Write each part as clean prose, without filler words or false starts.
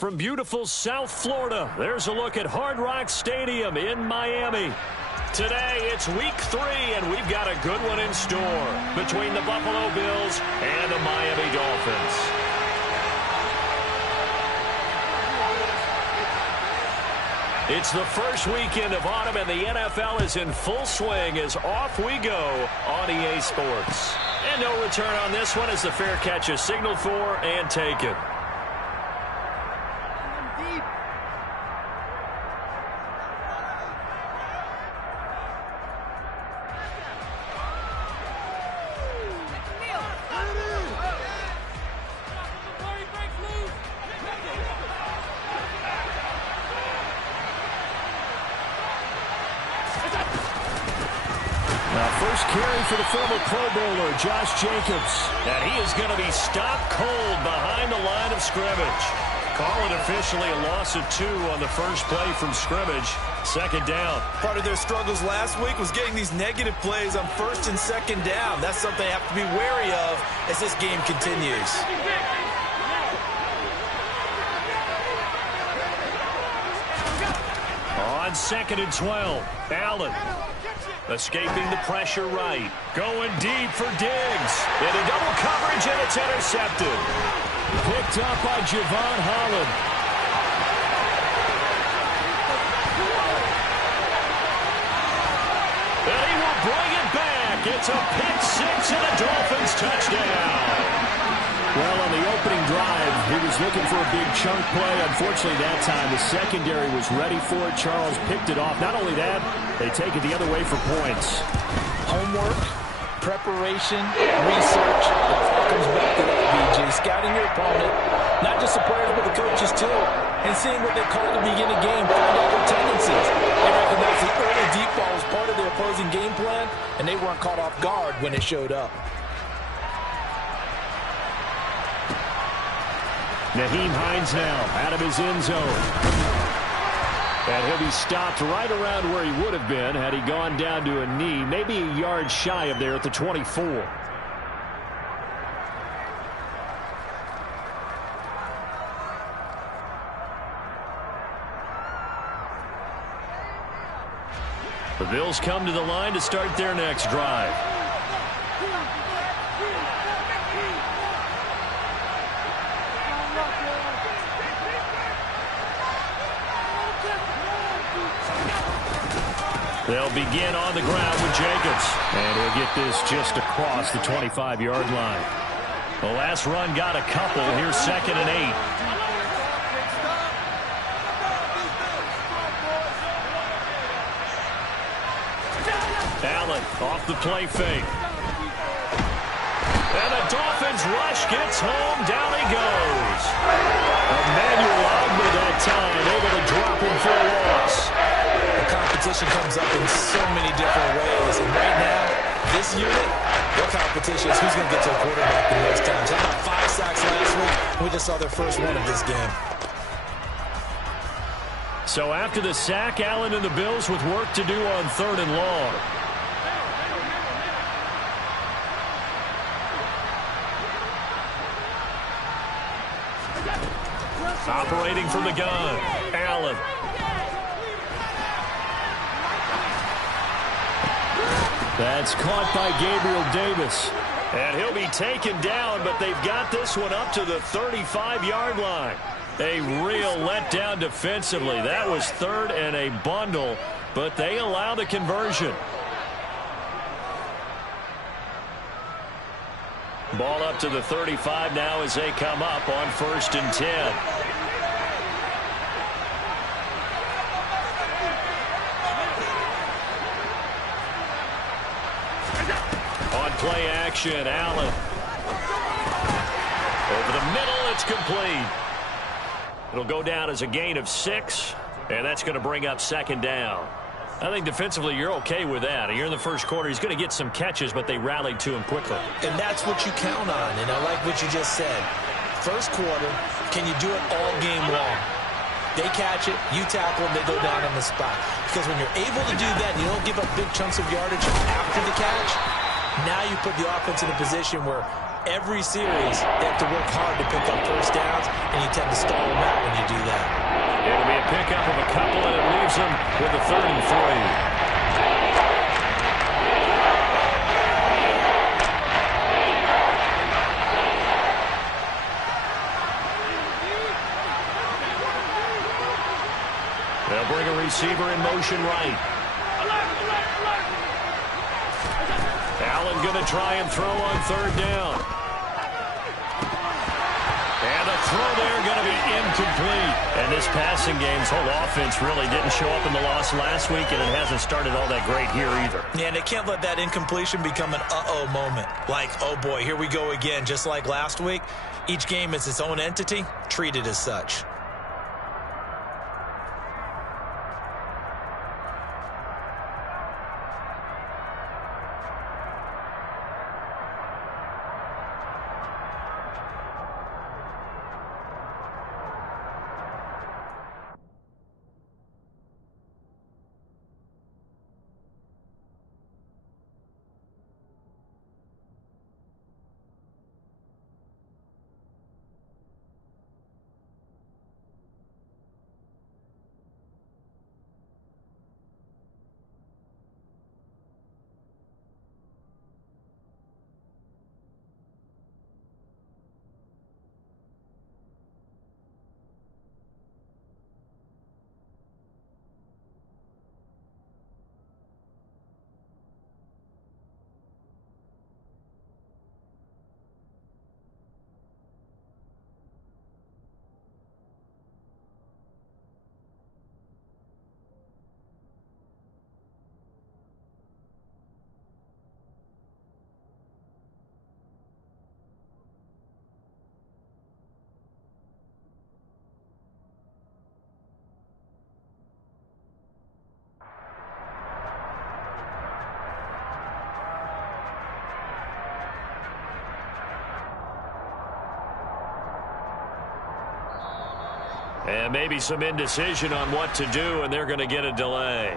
from beautiful South Florida. There's a look at Hard Rock Stadium in Miami. Today, it's week 3, and we've got a good one in store between the Buffalo Bills and the Miami Dolphins. It's the first weekend of autumn, and the NFL is in full swing as off we go on EA Sports. And no return on this one as the fair catch is signaled for and taken. First carry for the former Pro Bowler, Josh Jacobs. And he is going to be stopped cold behind the line of scrimmage. Call it officially a loss of 2 on the first play from scrimmage. Second down. Part of their struggles last week was getting these negative plays on first and second down. That's something they have to be wary of as this game continues. On 2nd and 12, Allen. Escaping the pressure right. Going deep for Diggs. Into double coverage, and it's intercepted. Picked up by Javon Holland. And he will bring it back. It's a pick 6 and a Dolphins touchdown. Well, on the opening drive, he was looking for a big chunk play. Unfortunately, that time, the secondary was ready for it. Charles picked it off. Not only that, they take it the other way for points. Homework, preparation, research. It all comes back to that, BJ. Scouting your opponent, not just the players, but the coaches, too. And seeing what they call to begin a game, find out their tendencies. They recognize the early deep ball was part of their opposing game plan, and they weren't caught off guard when it showed up. Nyheim Hines now out of his end zone. And he'll be stopped right around where he would have been had he gone down to a knee, maybe a yard shy of there at the 24. The Bills come to the line to start their next drive. They'll begin on the ground with Jacobs. And he'll get this just across the 25-yard line. The last run got a couple. Here's 2nd and 8. Allen off the play fake. And the Dolphins rush gets home. Down he goes. Emmanuel Ogbah that time, able to drop him for a loss. Competition comes up in so many different ways, and right now, this unit, their competition is who's going to get to the quarterback the most times. How about 5 sacks last week? We just saw their first one of this game. So after the sack, Allen and the Bills with work to do on 3rd and long. Operating from the gun, Allen. That's caught by Gabriel Davis. And he'll be taken down, but they've got this one up to the 35-yard line. A real letdown defensively. That was 3rd and a bundle, but they allow the conversion. Ball up to the 35 now as they come up on 1st and 10. Play action, Allen. Over the middle, it's complete. It'll go down as a gain of 6, and that's going to bring up 2nd down. I think defensively you're okay with that. You're in the first quarter. He's going to get some catches, but they rallied to him quickly. And that's what you count on, and I like what you just said. First quarter, can you do it all game long? They catch it, you tackle them, they go down on the spot. Because when you're able to do that and you don't give up big chunks of yardage after the catch, now you put the offense in a position where Every series, they have to work hard to pick up first downs, and you tend to stall them out when you do that. It'll be a pickup of a couple, and it leaves them with a 3rd and 3. They'll bring a receiver in motion right. Allen going to try and throw on 3rd down. And the throw there going to be incomplete. And this passing game's whole offense really didn't show up in the loss last week, and it hasn't started all that great here either. Yeah, and they can't let that incompletion become an uh-oh moment. Like, oh boy, here we go again, just like last week. Each game is its own entity, treated as such. And maybe some indecision on what to do, and they're going to get a delay.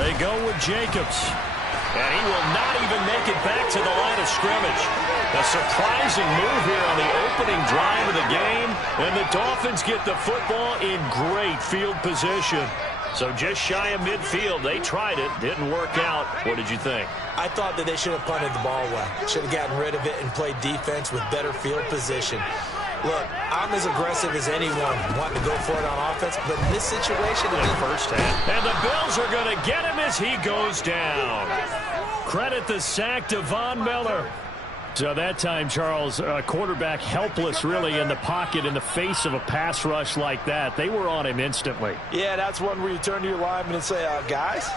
They go with Jacobs. And he will not even make it back to the line of scrimmage. A surprising move here on the opening drive of the game. And the Dolphins get the football in great field position. So just shy of midfield. They tried it. Didn't work out. What did you think? I thought that they should have punted the ball away. Should have gotten rid of it and played defense with better field position. Look, I'm as aggressive as anyone wanting to go for it on offense, but in this situation, in the first half. And the Bills are going to get him as he goes down. Credit the sack to Von Miller. So that time, Charles, quarterback helpless really in the pocket in the face of a pass rush like that. They were on him instantly. Yeah, that's one where you turn to your lineman and say, guys,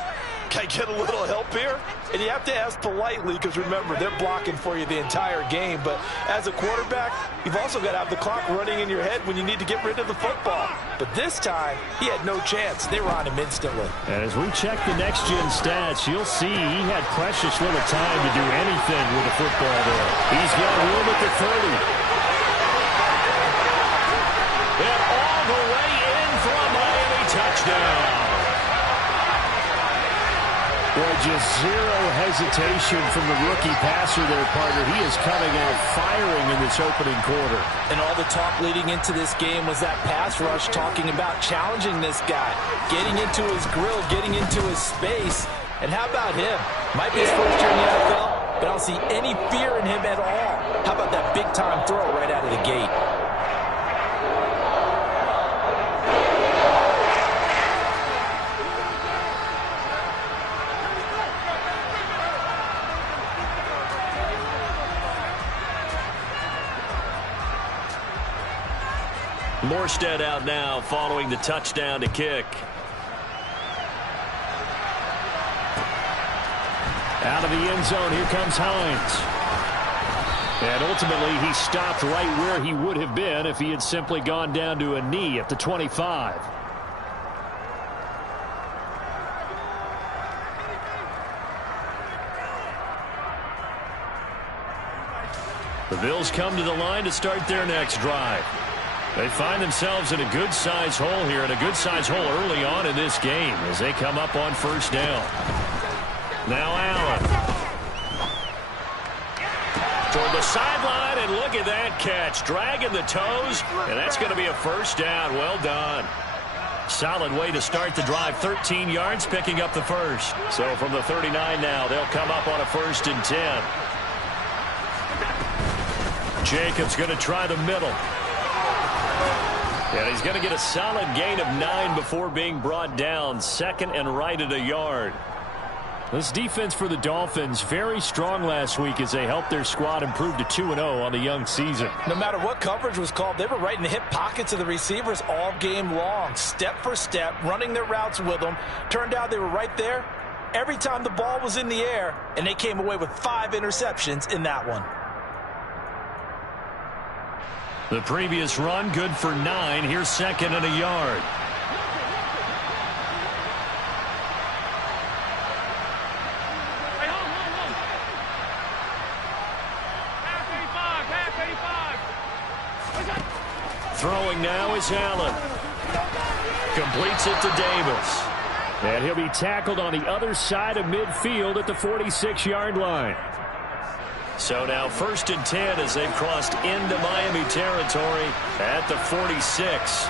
can I get a little help here? And you have to ask politely because, remember, they're blocking for you the entire game. But as a quarterback, you've also got to have the clock running in your head when you need to get rid of the football. But this time, he had no chance. They were on him instantly. And as we check the next-gen stats, you'll see he had precious little time to do anything with the football there. He's got room at the 30. And all the way in for a Miami touchdown. Boy, just zero hesitation from the rookie passer there, partner. He is coming out firing in this opening quarter. And all the talk leading into this game was that pass rush talking about challenging this guy, getting into his grill, getting into his space. And how about him? Might be his first year in the NFL, but I don't see any fear in him at all. How about that big-time throw right out of the gate? Morstead out now following the touchdown to kick. Out of the end zone, here comes Hines. And ultimately, he stopped right where he would have been if he had simply gone down to a knee at the 25. The Bills come to the line to start their next drive. They find themselves in a good-sized hole here, and a good-sized hole early on in this game as they come up on first down. Now Allen. Toward the sideline, and look at that catch. Dragging the toes, and that's going to be a first down. Well done. Solid way to start the drive. 13 yards, picking up the first. So from the 39 now, they'll come up on a 1st and 10. Jacobs going to try the middle. And he's going to get a solid gain of 9 before being brought down. 2nd and right at a yard. This defense for the Dolphins, very strong last week as they helped their squad improve to 2-0 on the young season. No matter what coverage was called, they were right in the hip pockets of the receivers all game long. Step for step, running their routes with them. Turned out they were right there every time the ball was in the air, and they came away with 5 interceptions in that one. The previous run, good for 9. Here's 2nd and a yard. Throwing now is Allen. Completes it to Davis. And he'll be tackled on the other side of midfield at the 46-yard line. So now 1st and 10 as they've crossed into Miami territory at the 46.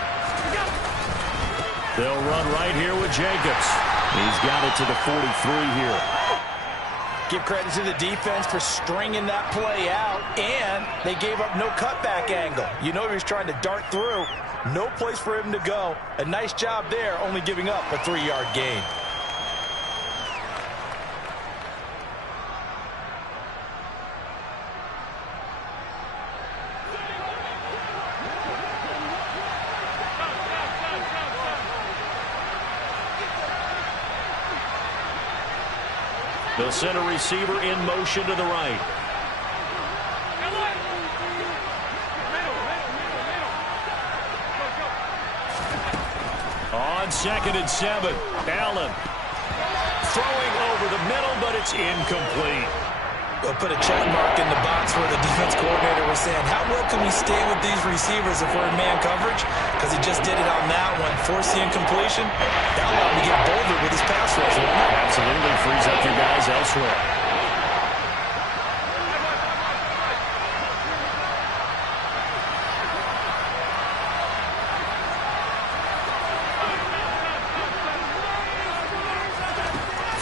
They'll run right here with Jacobs. He's got it to the 43 here. Give credit to the defense for stringing that play out, and they gave up no cutback angle. You know he was trying to dart through. No place for him to go. A nice job there, only giving up a 3-yard gain. They'll send a receiver in motion to the right. On 2nd and 7, Allen throwing over the middle, but it's incomplete. We'll put a check mark in the box where the defense coordinator was saying, how well can we stay with these receivers if we're in man coverage? Because he just did it on that one. Force the incompletion. That allowed him to get bolder with his pass rush, won't it? Absolutely frees up your guys elsewhere.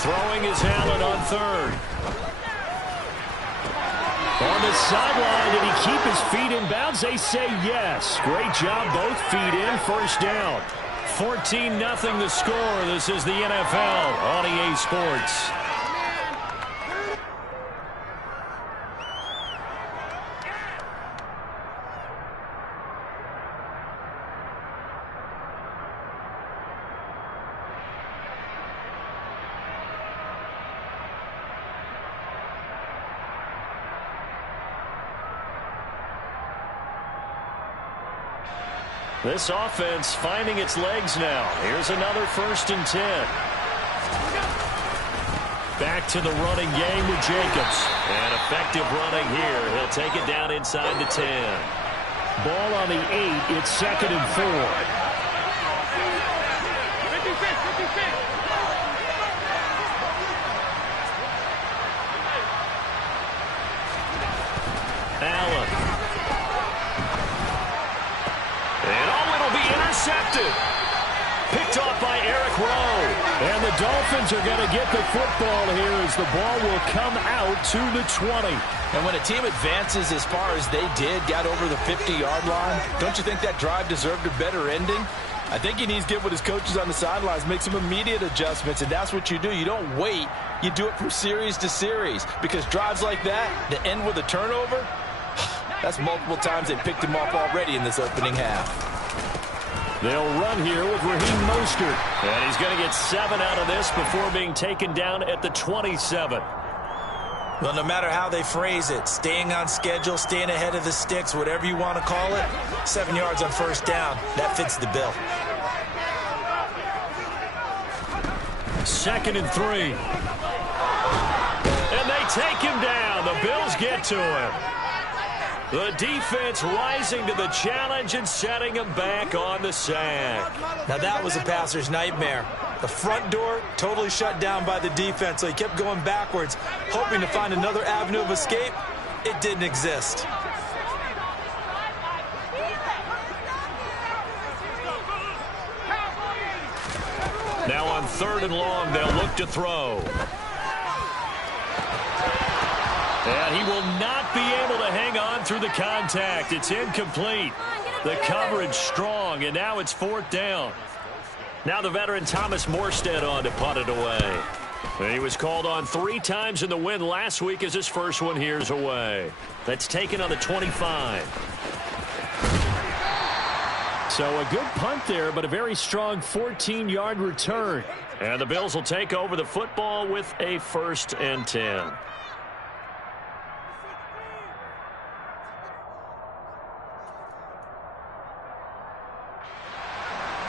Throwing is Allen on 3rd. On the sideline, did he keep his feet in bounds? They say yes. Great job, both feet in, first down. 14-0 the score. This is the NFL on EA Sports. This offense finding its legs now. Here's another 1st and 10. Back to the running game with Jacobs. And effective running here. He'll take it down inside the 10. Ball on the 8. It's 2nd and 4. Allen. Intercepted. Picked off by Eric Rowe. And the Dolphins are going to get the football here as the ball will come out to the 20. And when a team advances as far as they did, got over the 50-yard line, don't you think that drive deserved a better ending? I think he needs to get with his coaches on the sidelines, make some immediate adjustments, and that's what you do. You don't wait. You do it from series to series, because drives like that, that end with a turnover, that's multiple times they picked him off already in this opening half. They'll run here with Raheem Mostert. And he's going to get 7 out of this before being taken down at the 27. Well, no matter how they phrase it, staying on schedule, staying ahead of the sticks, whatever you want to call it, 7 yards on first down, that fits the bill. 2nd and 3. And they take him down. The Bills get to him. The defense rising to the challenge and setting him back on the sack. Now that was a passer's nightmare. The front door totally shut down by the defense, so he kept going backwards, hoping to find another avenue of escape. It didn't exist. Now on 3rd and long, they'll look to throw. And he will not be able to hang on through the contact. It's incomplete. The coverage strong, and now it's 4th down. Now the veteran Thomas Morstead on to punt it away. And he was called on 3 times in the win last week as his first one here's away. That's taken on the 25. So a good punt there, but a very strong 14-yard return. And the Bills will take over the football with a 1st and 10.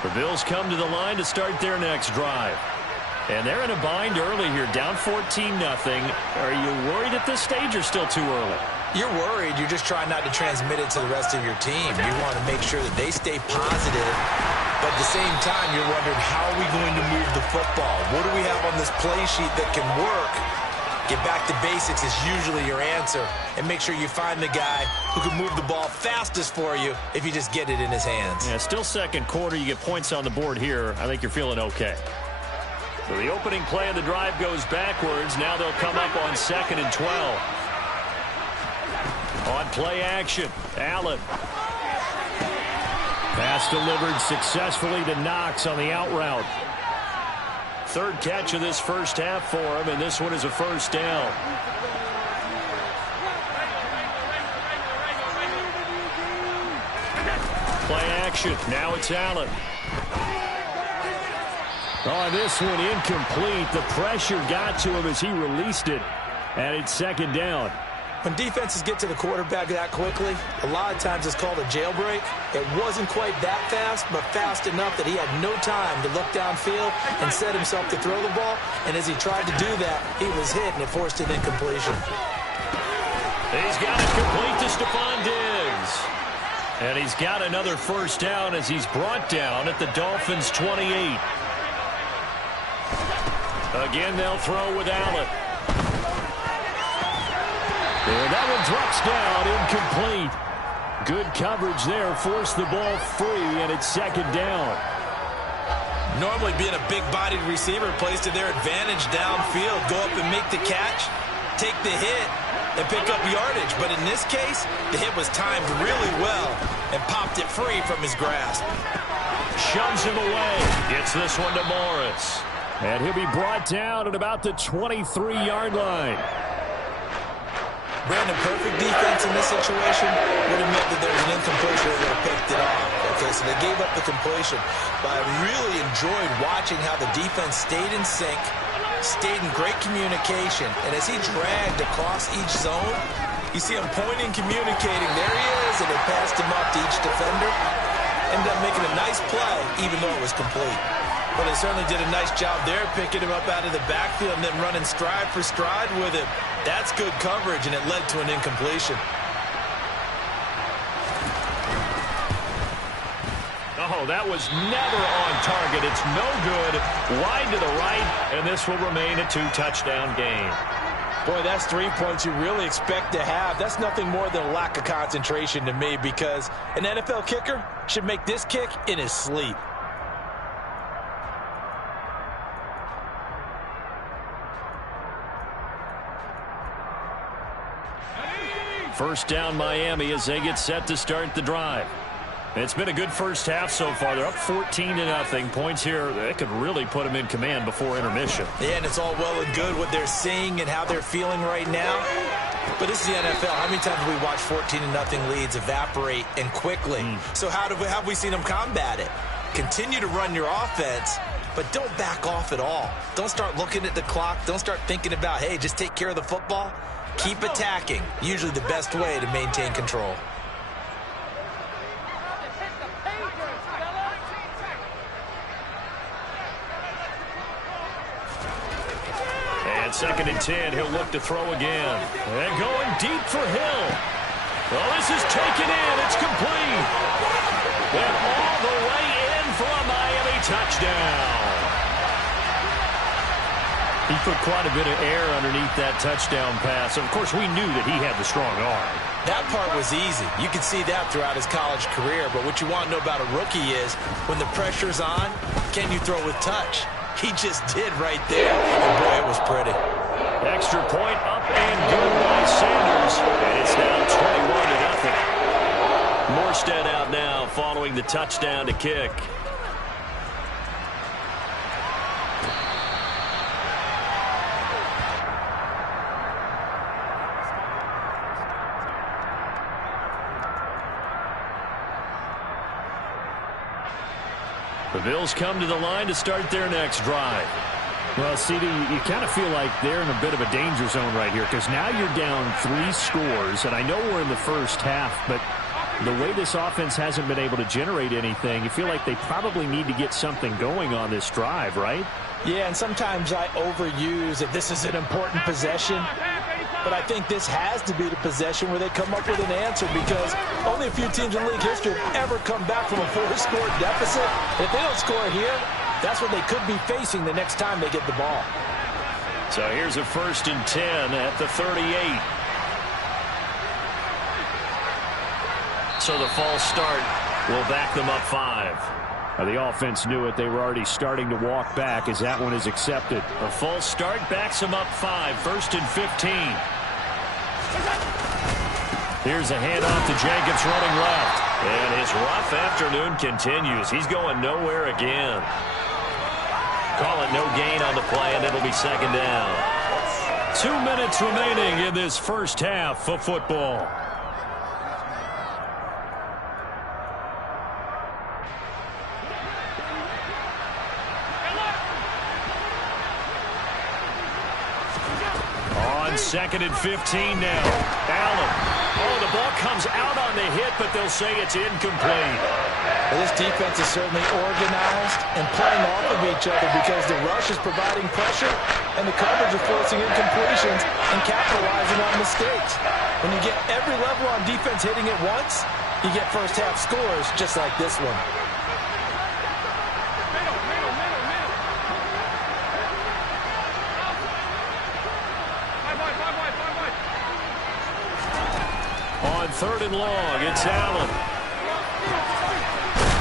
The Bills come to the line to start their next drive. And they're in a bind early here, down 14-0. Are you worried at this stage or still too early? You're worried. You're just trying not to transmit it to the rest of your team. You want to make sure that they stay positive. But at the same time, you're wondering, how are we going to move the football? What do we have on this play sheet that can work? Get back to basics is usually your answer. And make sure you find the guy who can move the ball fastest for you if you just get it in his hands. Yeah, still 2nd quarter. You get points on the board here. I think you're feeling okay. So the opening play of the drive goes backwards. Now they'll come up on 2nd and 12. On play action, Allen. Pass delivered successfully to Knox on the out route. 3rd catch of this first half for him, and this one is a 1st down. Play action. Now it's Allen. On this one, incomplete. The pressure got to him as he released it, and it's 2nd down. When defenses get to the quarterback that quickly, a lot of times it's called a jailbreak. It wasn't quite that fast, but fast enough that he had no time to look downfield and set himself to throw the ball. And as he tried to do that, he was hit, and it forced an incompletion. He's got it complete to Stephon Diggs. And he's got another 1st down as he's brought down at the Dolphins' 28. Again, they'll throw with Allen. And that one drops down, incomplete. Good coverage there, forced the ball free, and it's 2nd down. Normally being a big-bodied receiver plays to their advantage downfield. Go up and make the catch, take the hit, and pick up yardage. But in this case, the hit was timed really well and popped it free from his grasp. Shoves him away. Gets this one to Morris. And he'll be brought down at about the 23-yard line. Brandon, perfect defense in this situation would have meant that there was an incompletion that would have picked it off. Okay, so they gave up the completion. But I really enjoyed watching how the defense stayed in sync, stayed in great communication. And as he dragged across each zone, you see him pointing, communicating. There he is, and they passed him up to each defender. Ended up making a nice play, even though it was complete. But they certainly did a nice job there, picking him up out of the backfield and then running stride for stride with him. That's good coverage, and it led to an incompletion. Oh, that was never on target. It's no good. Wide to the right, and this will remain a 2-touchdown game. Boy, that's 3 points you really expect to have. That's nothing more than a lack of concentration to me, because an NFL kicker should make this kick in his sleep. First down Miami as they get set to start the drive. It's been a good first half so far. They're up 14-0. Points here, they could really put them in command before intermission. Yeah, and it's all well and good what they're seeing and how they're feeling right now. But this is the NFL. How many times have we watched 14-0 leads evaporate and quickly? So how have we seen them combat it? Continue to run your offense, but don't back off at all. Don't start looking at the clock. Don't start thinking about, hey, just take care of the football. Keep attacking. Usually the best way to maintain control. And 2nd and 10, he'll look to throw again. And going deep for Hill. Well, this is taken in. It's complete. And all the way in for a Miami touchdown. He put quite a bit of air underneath that touchdown pass. Of course, we knew that he had the strong arm. That part was easy. You can see that throughout his college career. But what you want to know about a rookie is when the pressure's on, can you throw with touch? He just did right there. And boy, it was pretty. Extra point up and good by Sanders. And it's now 21-0. Morstead out now following the touchdown to kick. The Bills come to the line to start their next drive. Well, CD, you kind of feel like they're in a bit of a danger zone right here because now you're down 3 scores, and I know we're in the first half, but the way this offense hasn't been able to generate anything, you feel like they probably need to get something going on this drive, right? Yeah, and sometimes I overuse that this is an important possession. But I think this has to be the possession where they come up with an answer because only a few teams in league history have ever come back from a 4-score deficit. If they don't score here, that's what they could be facing the next time they get the ball. So here's a 1st and 10 at the 38. So the false start will back them up 5. Now the offense knew it. They were already starting to walk back as that one is accepted. A false start backs them up 5. 1st and 15. Here's a handoff to Jacobs running left. And his rough afternoon continues. He's going nowhere again. Call it no gain on the play, and it'll be 2nd down. 2 minutes remaining in this first half of football. On 2nd and 15 now. Allen. Oh, the ball comes out on the hit, but they'll say it's incomplete. Well, this defense is certainly organized and playing off of each other because the rush is providing pressure and the coverage is forcing incompletions and capitalizing on mistakes. When you get every level on defense hitting it once, you get first half scores just like this one. On 3rd and long, it's Allen.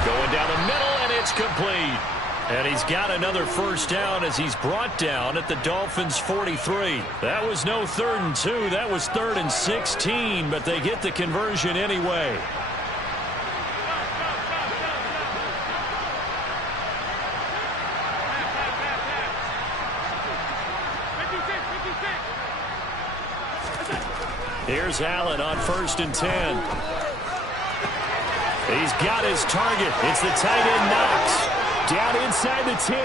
Going down the middle, and it's complete. And he's got another first down as he's brought down at the Dolphins' 43. That was no 3rd and 2. That was 3rd and 16, but they get the conversion anyway. Here's Allen on 1st and 10. He's got his target. It's the tight end Knox. Down inside the 10.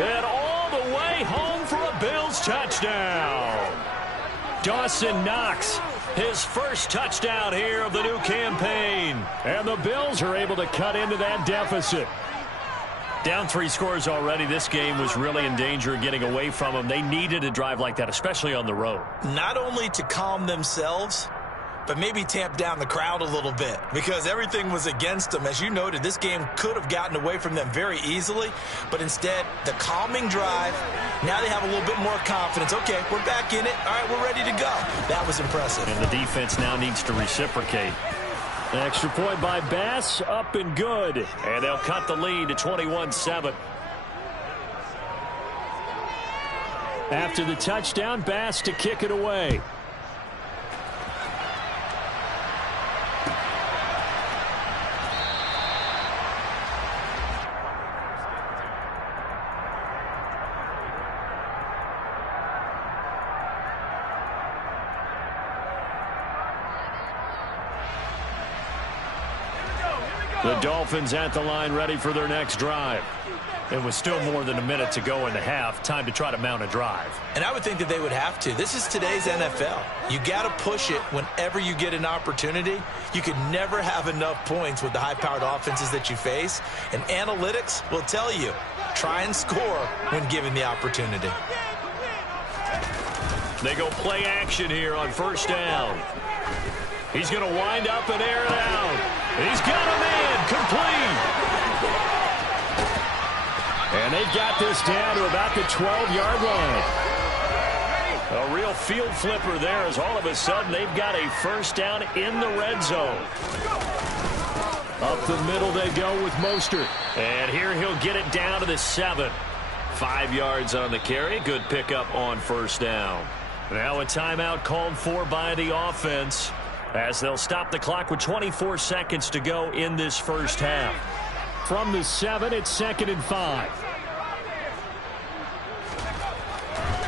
And all the way home for a Bills touchdown. Dawson Knox, his first touchdown here of the new campaign. And the Bills are able to cut into that deficit. Down 3 scores already. This game was really in danger of getting away from them. They needed a drive like that, especially on the road. Not only to calm themselves, but maybe tamp down the crowd a little bit because everything was against them. As you noted, this game could have gotten away from them very easily, but instead, the calming drive, now they have a little bit more confidence. Okay, we're back in it. All right, we're ready to go. That was impressive. And the defense now needs to reciprocate. An extra point by Bass, up and good. And they'll cut the lead to 21-7. After the touchdown, Bass to kick it away. The Dolphins at the line ready for their next drive. It was still more than a minute to go in the half. Time to try to mount a drive. And I would think that they would have to. This is today's NFL. You got to push it whenever you get an opportunity. You can never have enough points with the high-powered offenses that you face. And analytics will tell you, try and score when given the opportunity. They go play action here on first down. He's going to wind up and air it out. He's got a man complete. And they've got this down to about the 12-yard line. A real field flipper there as all of a sudden they've got a first down in the red zone. Up the middle they go with Mostert. And here he'll get it down to the 7. 5 yards on the carry. Good pickup on first down. Now a timeout called for by the offense as they'll stop the clock with 24 seconds to go in this first half. From the 7, it's 2nd and 5.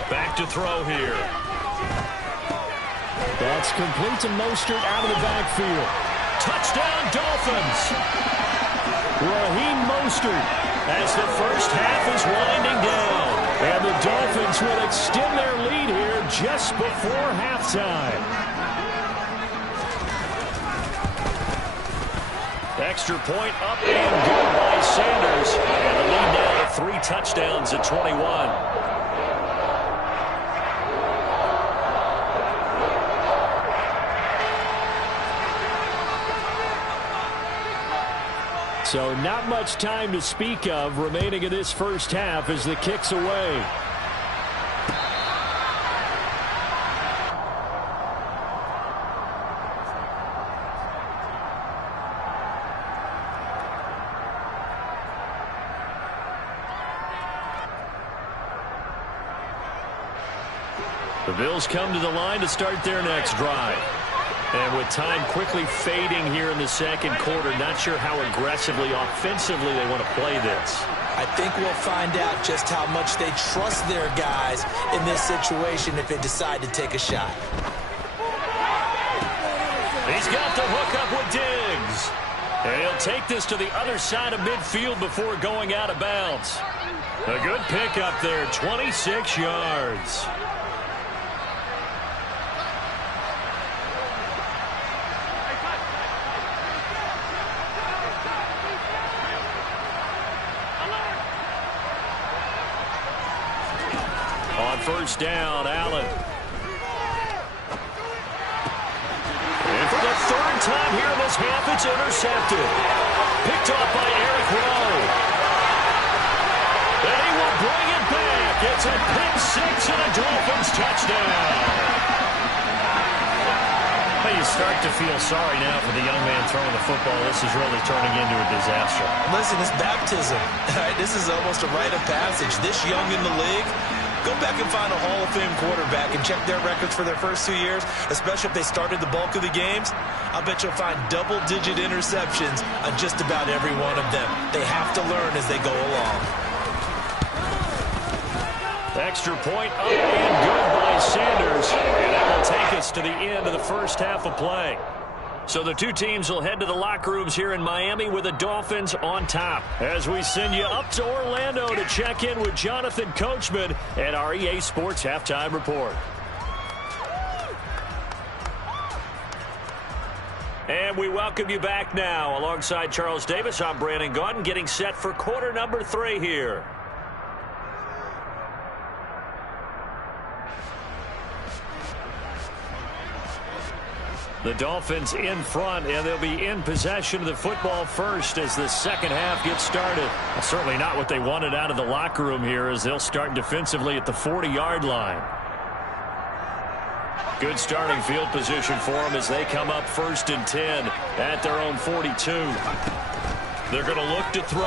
Back to throw here. That's complete to Mostert out of the backfield. Touchdown, Dolphins. Raheem Mostert as the first half is winding down. And the Dolphins will extend their lead here just before halftime. Extra point up and good by Sanders. And the lead now to 3 touchdowns at 21. So not much time to speak of remaining in this first half as the kick's away. The Bills come to the line to start their next drive. And with time quickly fading here in the second quarter, not sure how aggressively, offensively they want to play this. I think we'll find out just how much they trust their guys in this situation if they decide to take a shot. He's got the hook up with Diggs. And he'll take this to the other side of midfield before going out of bounds. A good pickup there, 26 yards. On first down, Allen. And for the third time here in this half, it's intercepted. Picked off by Eric Rowe. And he will bring it back. It's a pick six and a Dolphins touchdown. Well, you start to feel sorry now for the young man throwing the football. This is really turning into a disaster. Listen, it's baptism. Right? This is almost a rite of passage. This young in the league, go back and find a Hall of Fame quarterback and check their records for their first 2 years, especially if they started the bulk of the games. I'll bet you'll find double-digit interceptions on just about every one of them. They have to learn as they go along. Extra point up and good by Sanders. And that will take us to the end of the first half of play. So the two teams will head to the locker rooms here in Miami with the Dolphins on top. As we send you up to Orlando to check in with Jonathan Coachman and our EA Sports Halftime Report. And we welcome you back now. Alongside Charles Davis, I'm Brandon Gotw, getting set for quarter number 3 here. The Dolphins in front, and they'll be in possession of the football first as the second half gets started. Well, certainly not what they wanted out of the locker room here as they'll start defensively at the 40-yard line. Good starting field position for them as they come up 1st and 10 at their own 42. They're going to look to throw.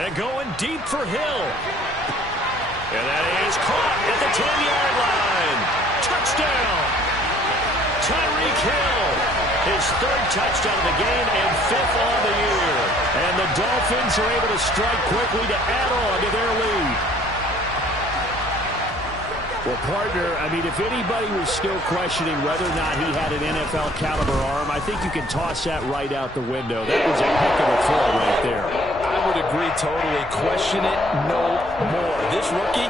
And going deep for Hill. And that is caught at the 10-yard line. Touchdown. Tyreek Hill, his 3rd touchdown of the game and 5th on the year. And the Dolphins are able to strike quickly to add on to their lead. Well, partner, I mean, if anybody was still questioning whether or not he had an NFL caliber arm, I think you can toss that right out the window. That was a heck of a throw right there. I would agree totally. Question it no more. This rookie,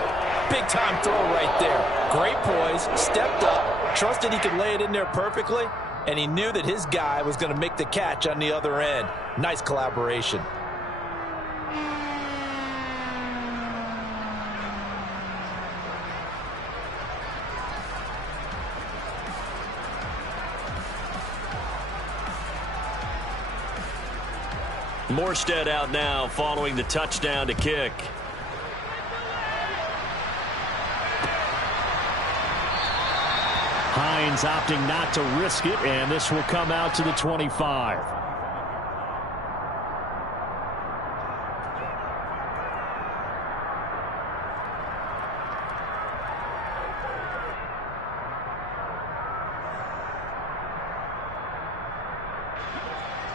big-time throw right there. Great poise, stepped up, trusted he could lay it in there perfectly, and he knew that his guy was going to make the catch on the other end. Nice collaboration. Morstead out now following the touchdown to kick. Hines opting not to risk it, and this will come out to the 25.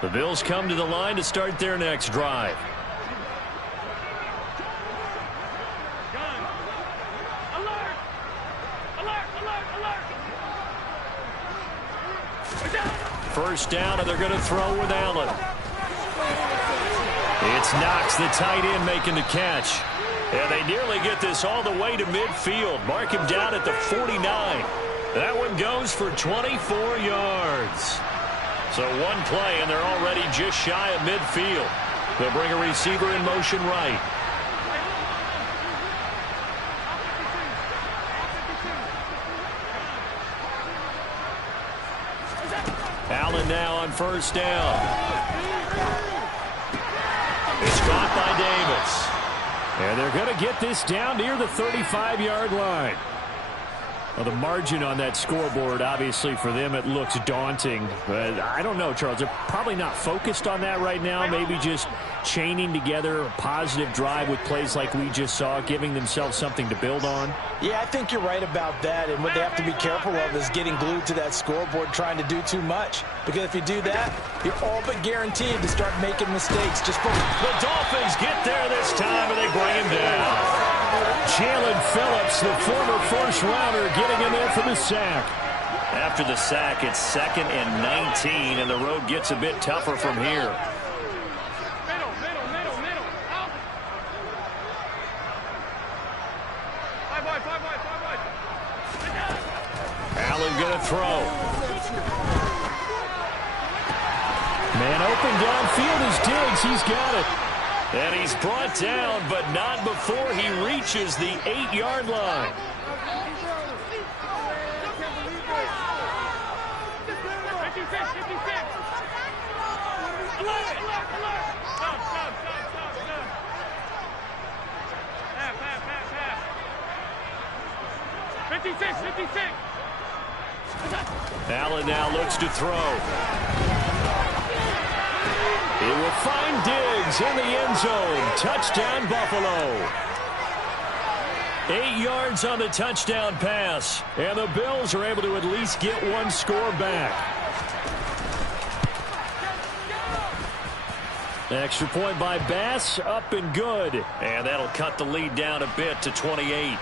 The Bills come to the line to start their next drive. First down, and they're going to throw with Allen. It's Knox, the tight end, making the catch. And they nearly get this all the way to midfield. Mark him down at the 49. That one goes for 24 yards. So one play, and they're already just shy of midfield. They'll bring a receiver in motion right. Allen now on first down. It's caught by Davis. And they're going to get this down near the 35-yard line. Well, the margin on that scoreboard, obviously, for them, it looks daunting. But I don't know, Charles. They're probably not focused on that right now. Maybe just chaining together a positive drive with plays like we just saw, giving themselves something to build on. Yeah, I think you're right about that. And what they have to be careful of is getting glued to that scoreboard, trying to do too much. Because if you do that, you're all but guaranteed to start making mistakes. Just focus. The Dolphins get there this time, and they bring him down. Jalen Phillips, the former first-rounder, getting in there for the sack. After the sack, it's 2nd and 19, and the road gets a bit tougher from here. Allen going to throw. Man open downfield is Diggs. He's got it. And he's brought down, but not before he reaches the 8-yard line. Allen now looks to throw. He will find Diggs in the end zone. Touchdown, Buffalo. 8 yards on the touchdown pass. And the Bills are able to at least get one score back. Extra point by Bass, up and good. And that'll cut the lead down a bit to 28.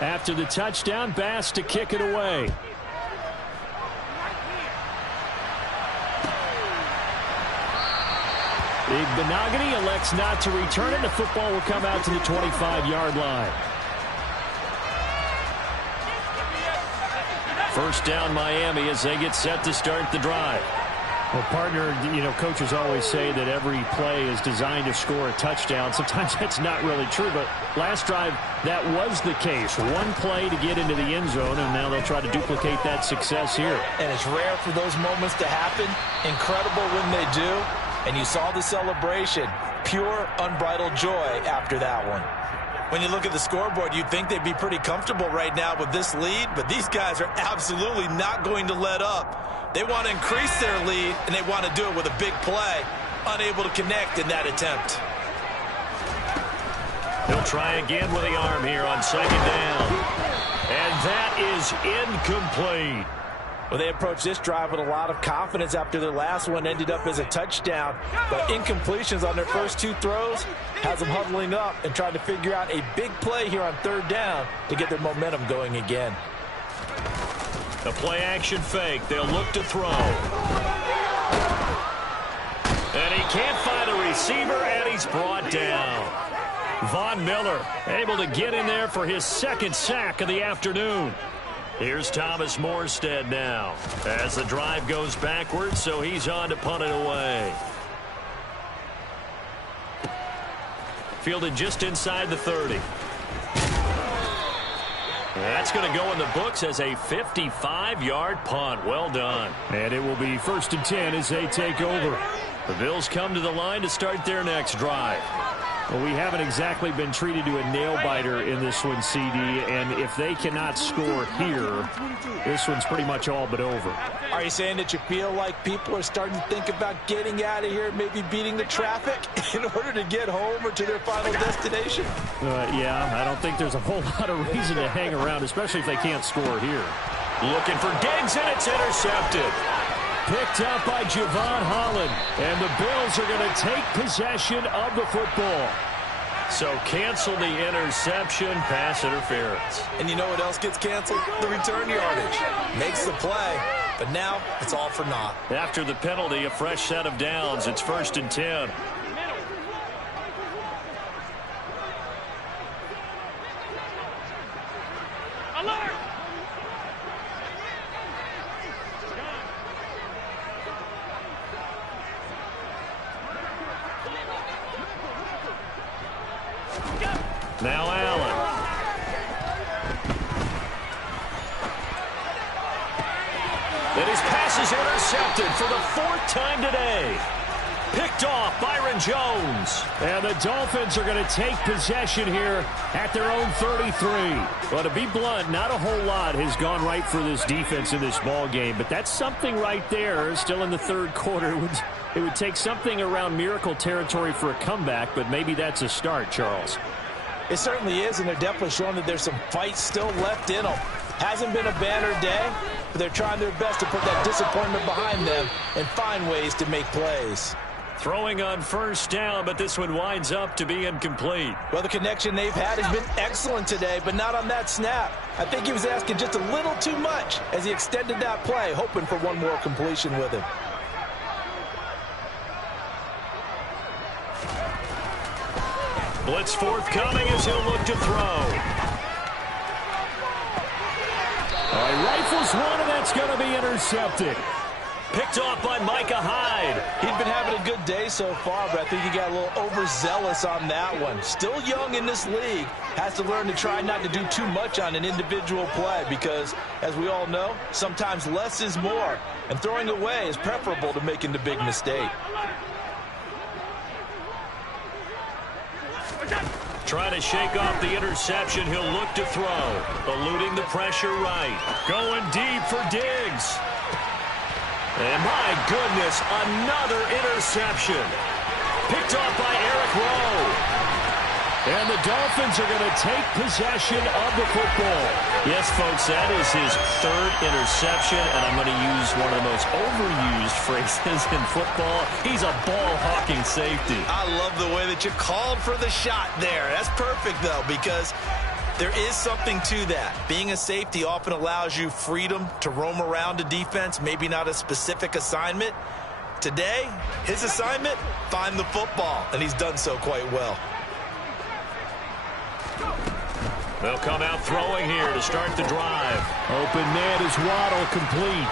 After the touchdown, Bass to kick it away. Benogany elects not to return it. The football will come out to the 25-yard line. First down, Miami, as they get set to start the drive. Well, partner, you know, coaches always say that every play is designed to score a touchdown. Sometimes that's not really true, but last drive, that was the case. One play to get into the end zone, and now they'll try to duplicate that success here. And it's rare for those moments to happen. Incredible when they do. And you saw the celebration. Pure, unbridled joy after that one. When you look at the scoreboard, you'd think they'd be pretty comfortable right now with this lead, but these guys are absolutely not going to let up. They want to increase their lead, and they want to do it with a big play. Unable to connect in that attempt. He'll try again with the arm here on 2nd down. And that is incomplete. Well, they approached this drive with a lot of confidence after their last one ended up as a touchdown. But incompletions on their first two throws has them huddling up and trying to figure out a big play here on third down to get their momentum going again. The play-action fake. They'll look to throw. And he can't find a receiver, and he's brought down. Von Miller able to get in there for his second sack of the afternoon. Here's Thomas Morstead now as the drive goes backwards, so he's on to punt it away. Fielded just inside the 30. That's going to go in the books as a 55-yard punt. Well done. And it will be 1st and 10 as they take over. The Bills come to the line to start their next drive. Well, we haven't exactly been treated to a nail-biter in this one, CD, and if they cannot score here, this one's pretty much all but over. Are you saying that you feel like people are starting to think about getting out of here, maybe beating the traffic in order to get home or to their final destination? Yeah, I don't think there's a whole lot of reason to hang around, especially if they can't score here. Looking for Diggs, and it's intercepted. Picked up by Javon Holland, and the Bills are going to take possession of the football. So cancel the interception, pass interference. And you know what else gets canceled? The return yardage. Makes the play, but now it's all for naught. After the penalty, a fresh set of downs. It's 1st and 10. Alert! Now Allen. And his pass is intercepted for the 4th time today. Picked off Byron Jones. And the Dolphins are going to take possession here at their own 33. Well, to be blunt, not a whole lot has gone right for this defense in this ball game, but that's something right there. Still in the 3rd quarter. It would take something around miracle territory for a comeback, but maybe that's a start, Charles. It certainly is, and they're definitely showing that there's some fight still left in them. Hasn't been a banner day, but they're trying their best to put that disappointment behind them and find ways to make plays. Throwing on 1st down, but this one winds up to be incomplete. Well, the connection they've had has been excellent today, but not on that snap. I think he was asking just a little too much as he extended that play, hoping for one more completion with him. Blitz forthcoming as he'll look to throw. All right, rifles one, and that's going to be intercepted. Picked off by Micah Hyde. He'd been having a good day so far, but I think he got a little overzealous on that one. Still young in this league. Has to learn to try not to do too much on an individual play because, as we all know, sometimes less is more. And throwing away is preferable to making the big mistake. Trying to shake off the interception. He'll look to throw. Eluding the pressure right. Going deep for Diggs. And my goodness, another interception. Picked off by Eric Rowe. And the Dolphins are going to take possession of the football. Yes, folks, that is his 3rd interception, and I'm going to use one of the most overused phrases in football. He's a ball-hawking safety. I love the way that you called for the shot there. That's perfect, though, because there is something to that. Being a safety often allows you freedom to roam around a defense, maybe not a specific assignment. Today, his assignment, find the football, and he's done so quite well. They'll come out throwing here to start the drive. Open man is Waddle, complete.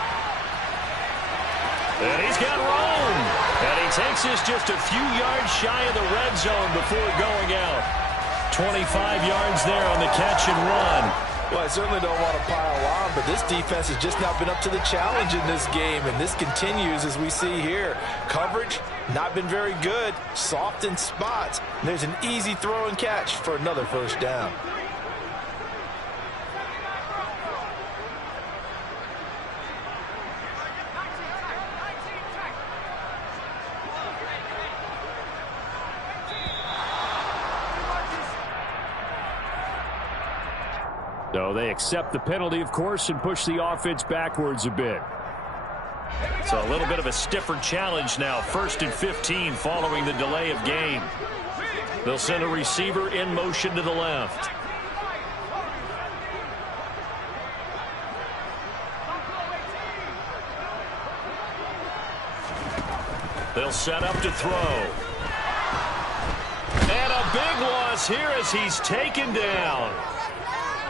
And he's got room. And he takes this just a few yards shy of the red zone before going out. 25 yards there on the catch and run. Well, I certainly don't want to pile on, but this defense has just not been up to the challenge in this game, and this continues as we see here. Coverage, not been very good, soft in spots. And there's an easy throw and catch for another 1st down. So they accept the penalty, of course, and push the offense backwards a bit. So a little bit of a stiffer challenge now. 1st and 15 following the delay of game. They'll send a receiver in motion to the left. They'll set up to throw. And a big loss here as he's taken down.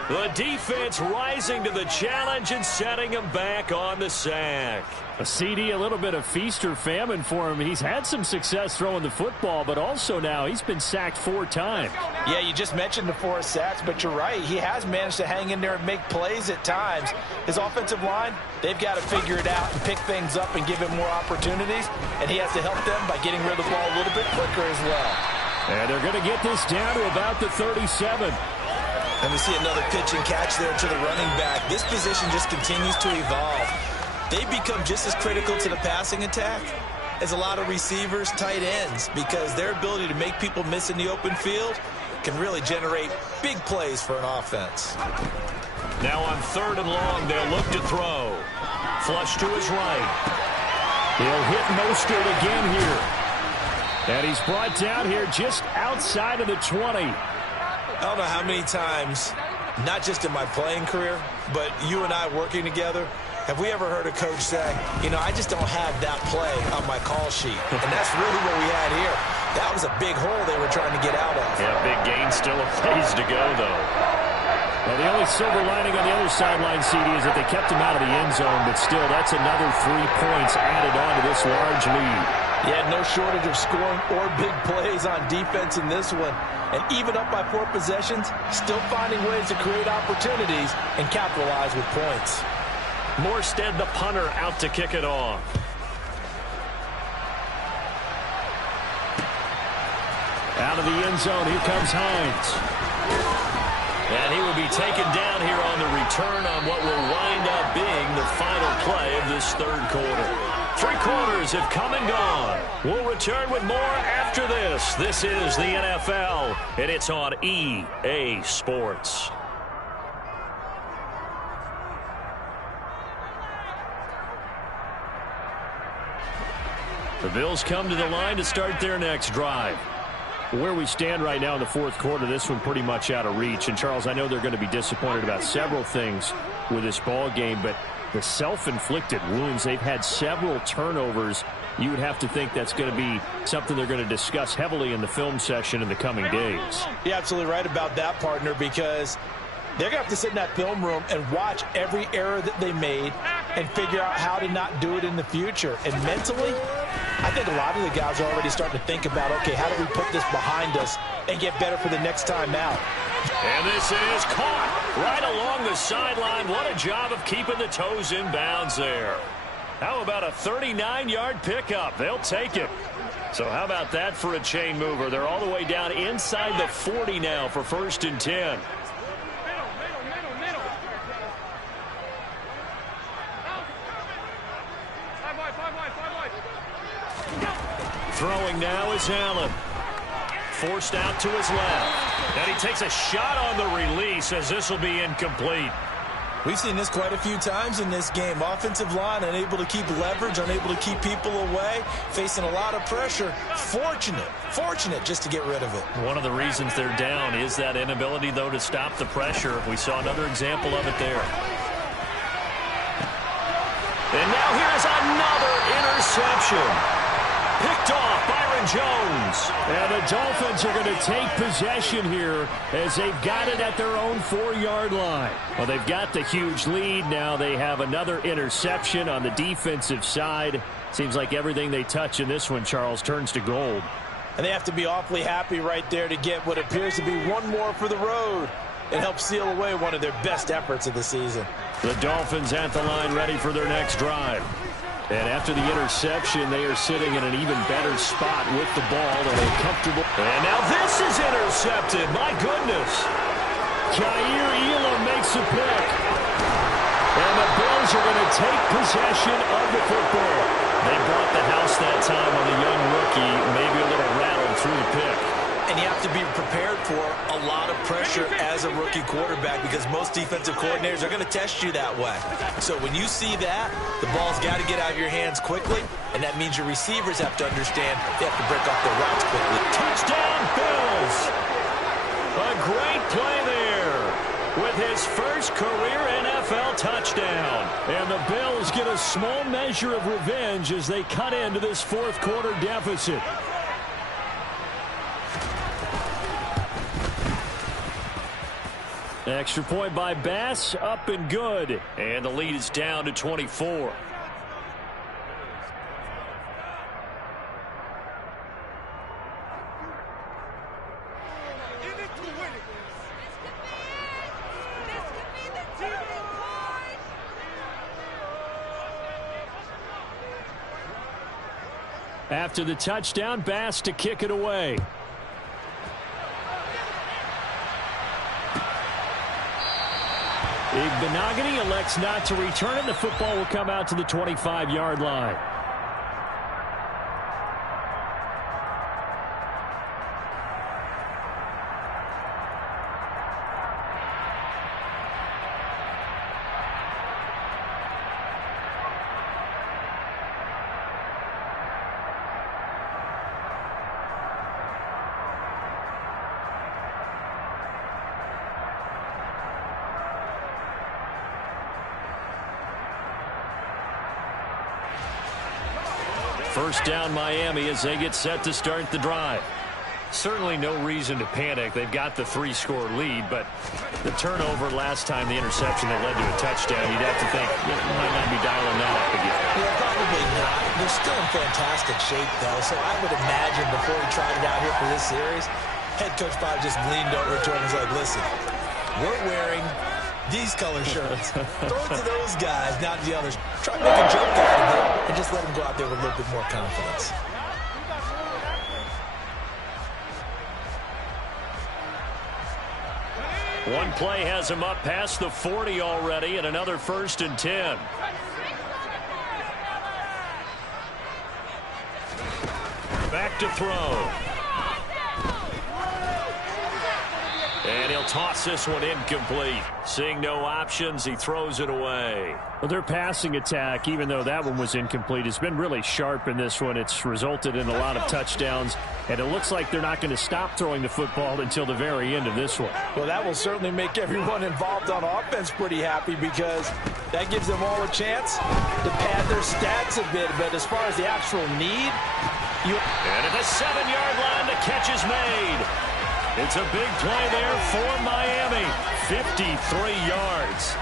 The defense rising to the challenge and setting him back on the sack. A CD, a little bit of feast or famine for him. He's had some success throwing the football, but also now he's been sacked 4 times. Yeah, you just mentioned the 4 sacks, but you're right. He has managed to hang in there and make plays at times. His offensive line, they've got to figure it out and pick things up and give him more opportunities, and he has to help them by getting rid of the ball a little bit quicker as well. And they're going to get this down to about the 37. And we see another pitch and catch there to the running back. This position just continues to evolve. They become just as critical to the passing attack as a lot of receivers, tight ends, because their ability to make people miss in the open field can really generate big plays for an offense. Now on 3rd and long, they'll look to throw. Flush to his right. He'll hit Mostert again here. And he's brought down here just outside of the 20. I don't know how many times, not just in my playing career, but you and I working together, have we ever heard a coach say, you know, I just don't have that play on my call sheet. And that's really what we had here. That was a big hole they were trying to get out of. Yeah, big gain, still a phase to go, though. Well, the only silver lining on the other sideline, CD, is that they kept him out of the end zone, but still, that's another 3 points added on to this large lead. Yeah, no shortage of scoring or big plays on defense in this one. And even up by 4 possessions, still finding ways to create opportunities and capitalize with points. Morstead, the punter, out to kick it off. Out of the end zone, here comes Hines. And he will be taken down here on the return on what will wind up being the final play of this 3rd quarter. 3 quarters have come and gone. We'll return with more after this. This is the NFL, and it's on EA Sports. The Bills come to the line to start their next drive. Where we stand right now in the 4th quarter, this one pretty much out of reach. And, Charles, I know they're going to be disappointed about several things with this ball game, but the self-inflicted wounds, they've had several turnovers. You would have to think that's going to be something they're going to discuss heavily in the film session in the coming days. You're absolutely right about that, partner, because they're going to have to sit in that film room and watch every error that they made and figure out how to not do it in the future. And mentally, I think a lot of the guys are already starting to think about, okay, how do we put this behind us and get better for the next time out? And this is caught right along the sideline. What a job of keeping the toes in bounds there. How about a 39-yard pickup? They'll take it. So how about that for a chain mover? They're all the way down inside the 40 now for 1st and 10. Throwing now is Allen. Forced out to his left. And he takes a shot on the release as this will be incomplete. We've seen this quite a few times in this game. Offensive line unable to keep leverage, unable to keep people away, facing a lot of pressure. Fortunate just to get rid of it. One of the reasons they're down is that inability, though, to stop the pressure. We saw another example of it there. And now here's another interception. Picked off Byron Jones. And the Dolphins are going to take possession here as they've got it at their own 4-yard line. Well, they've got the huge lead. Now they have another interception on the defensive side. Seems like everything they touch in this one, Charles, turns to gold. And they have to be awfully happy right there to get what appears to be one more for the road and help seal away one of their best efforts of the season. The Dolphins at the line ready for their next drive. And after the interception, they are sitting in an even better spot with the ball and a comfortable. And now this is intercepted. My goodness. Jair Elam makes a pick. And the Bills are going to take possession of the football. They brought the house that time on the young rookie, maybe a little rattled through the pick. And you have to be prepared for a lot of pressure as a rookie quarterback because most defensive coordinators are going to test you that way. So when you see that, the ball's got to get out of your hands quickly, and that means your receivers have to understand they have to break off their routes quickly. Touchdown, Bills! A great play there with his first career NFL touchdown. And the Bills get a small measure of revenge as they cut into this fourth quarter deficit. Extra point by Bass, up and good. And the lead is down to 24. After the touchdown, Bass to kick it away. Benogany elects not to return it. The football will come out to the 25-yard line. First down Miami as they get set to start the drive. Certainly no reason to panic. They've got the 3-score lead, but the turnover last time, the interception that led to a touchdown, you'd have to think you might not be dialing that up again. Yeah, probably not. They're still in fantastic shape, though, so I would imagine before he tried it out here for this series, head coach probably just leaned over to him and was like, listen, we're wearing these color shirts. Throw it to those guys, not the others. Try to make a joke out of it and just let them go out there with a little bit more confidence. One play has him up past the 40 already, and another 1st and 10. Back to throw. And he'll toss this one incomplete. Seeing no options, he throws it away. Well, their passing attack, even though that one was incomplete, has been really sharp in this one. It's resulted in a lot of touchdowns, and it looks like they're not going to stop throwing the football until the very end of this one. Well, that will certainly make everyone involved on offense pretty happy because that gives them all a chance to pad their stats a bit. But as far as the actual need, and at the 7-yard line, the catch is made. It's a big play there for Miami. 53 yards.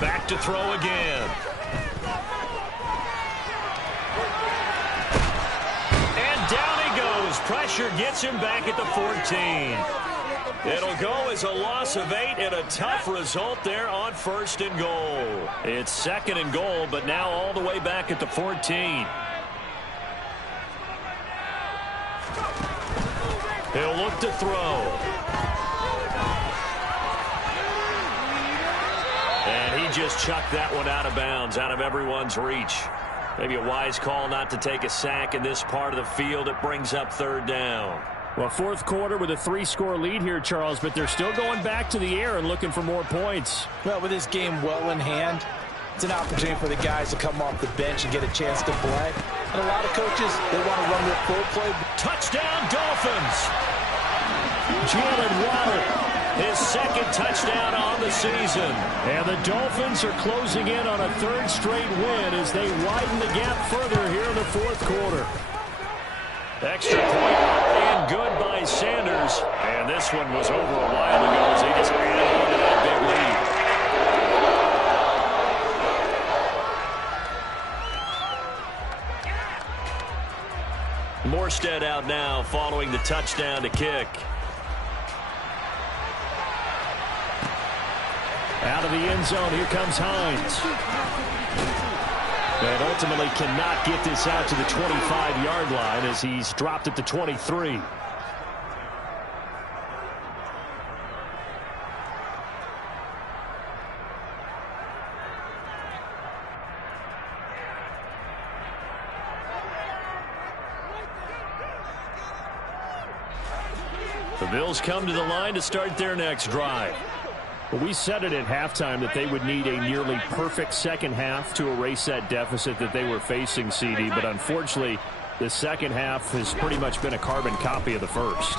Back to throw again. And down he goes. Pressure gets him back at the 14. It'll go as a loss of 8 and a tough result there on 1st and goal. It's 2nd and goal, but now all the way back at the 14. He'll look to throw. And he just chucked that one out of bounds, out of everyone's reach. Maybe a wise call not to take a sack in this part of the field. It brings up 3rd down. Well, 4th quarter with a 3-score lead here, Charles, but they're still going back to the air and looking for more points. Well, with this game well in hand, it's an opportunity for the guys to come off the bench and get a chance to play. And a lot of coaches, they want to run their full play. Touchdown, Dolphins! Jalen Waddle, his 2nd touchdown on the season. And the Dolphins are closing in on a 3rd straight win as they widen the gap further here in the 4th quarter. Extra point and good by Sanders. And this one was over a while ago as he just added on to that big lead. Morstead out now following the touchdown to kick. Out of the end zone, here comes Hines. And ultimately cannot get this out to the 25-yard line as he's dropped at the 23. The Bills come to the line to start their next drive. Well, we said it at halftime that they would need a nearly perfect second half to erase that deficit that they were facing, CD. But unfortunately, the second half has pretty much been a carbon copy of the first.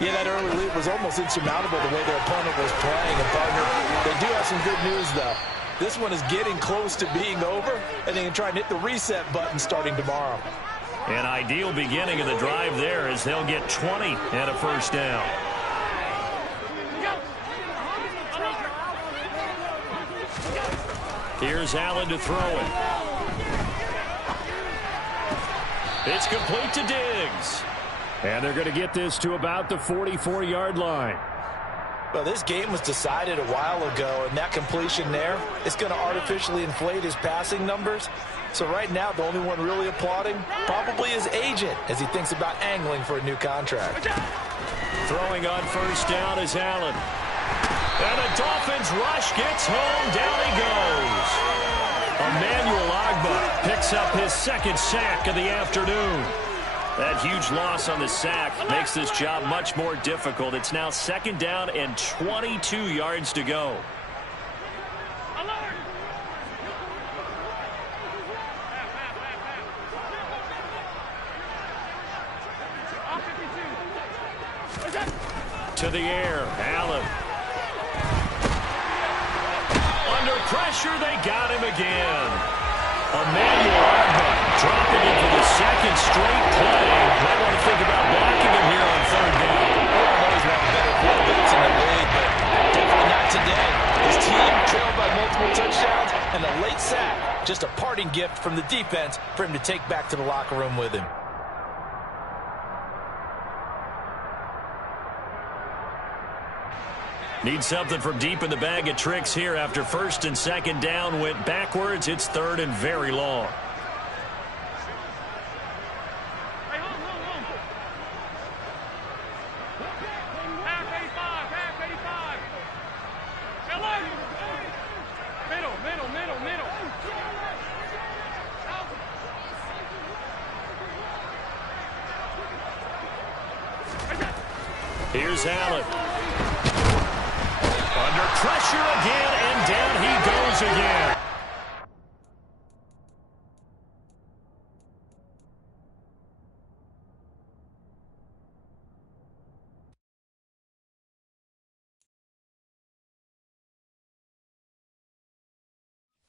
Yeah, that early lead was almost insurmountable the way their opponent was playing. And, partner, they do have some good news, though. This one is getting close to being over, and they can try and hit the reset button starting tomorrow. An ideal beginning of the drive there as they'll get 20 and a first down. Here's Allen to throw it. It's complete to Diggs. And they're going to get this to about the 44-yard line. Well, this game was decided a while ago, and that completion there is going to artificially inflate his passing numbers. So right now, the only one really applauding probably his agent as he thinks about angling for a new contract. Throwing on first down is Allen. And the Dolphins rush gets home. Down he goes. Emmanuel Ogbah picks up his second sack of the afternoon. That huge loss on the sack makes this job much more difficult. It's now second down and 22 yards to go. To the air, Allen. Under pressure, they got him again. Emmanuel Ogbah dropping it for the second straight play. Might want to think about blocking him here on third down. Well, always one of the better quarterbacks in the league, but definitely not today. His team trailed by multiple touchdowns, and a late sack, just a parting gift from the defense for him to take back to the locker room with him. Need something from deep in the bag of tricks here after first and second down went backwards. It's third and very long. Here's Allen. Under pressure again, and down he goes again.